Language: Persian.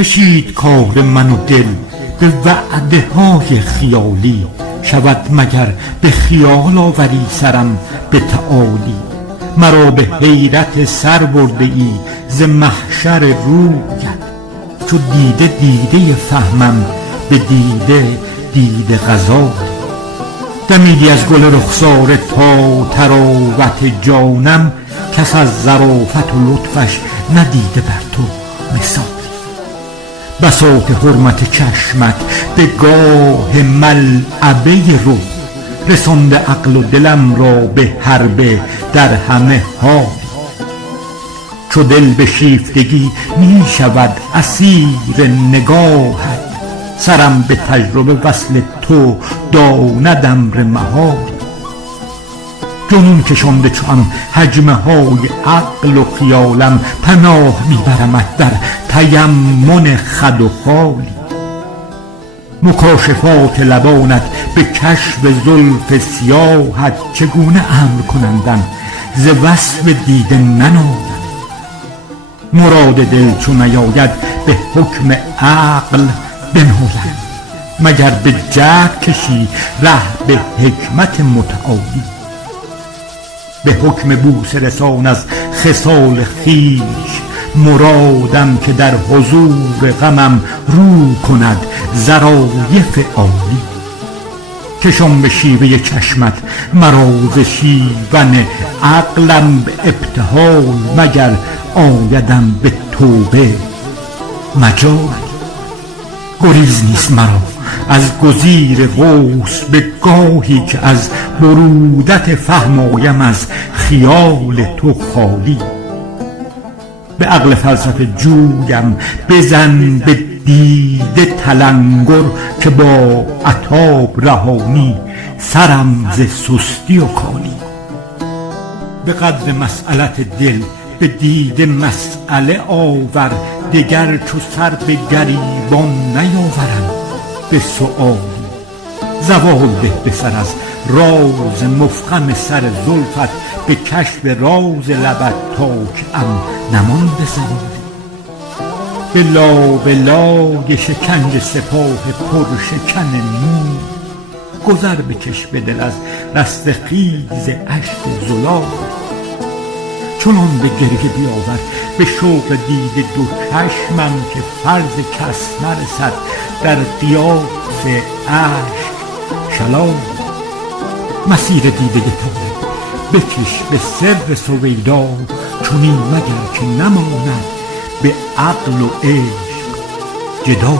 کشید کار من و دل به وعده های خیالی، شود مگر به خیال آوری سرم به تعالی. مرا به حیرت سر برده ای ز محشر رویت، چو دیده دیده فهمم به دیده دیده غزالی. دمیدی از گل رخسار تا تراوت جانم، کس از ظرافت و لطفش ندیده بر تو مثالی. بساط حرمت چشمت به گاه ملعبه رو، رسانده عقل و دلم را به حربه در همه حال. چو دل به شیفتگی می شود اسیر نگاهت، سرم به تجربه وصل تو داند امر محال. جنون کشانده چوم حجمه های عقل و خیالم، پناه میبرمت در تیمن خد و خالی. مکاشفات لبانت به کشف زلف سیاهت، چگونه امر کنندم ز وصف دیده ننالم. مراد دل چو نیاید به حکم عقل بنالم، مگر به جهد کشی ره به حکمت متعالی. به حکم بوسه رسان از خصال خویش مرادم، که در حضور غمم رو کند ظرایف عالی. کشم به شیوه چشمت مرا ز شیون عقلم به ابتهال، مگر آیدم به توبه مجال. گریز نیست مرا از گزیر قوس به گاهی، که از برودت فهم آیم از خیال تو خالی. به عقل فلسفه جویم بزن به دیده تلنگر، که با عتاب رهانی سرم ز سستی و کالی. به قدر مسئلت دل به دیده مسئله آور، دگر چو سر به گریبان نیاورم به سؤالی. زوال ده به سر از راز مفخم سر زلفت، به کشف راز لبت تا که ام نمانده زوالی. به لای شکنج سپاه پر شکن نور، گذر بکش به دل از رستخیز اشک زلال. چنان به گریه بیاور به شوق دیده دو چشمم، که فرض کس نرسد در قیاس اشک شلال. مسیر دیده طالب بکش به سر سویدا، چنین مگر که نماند به عقل و عشق جدال.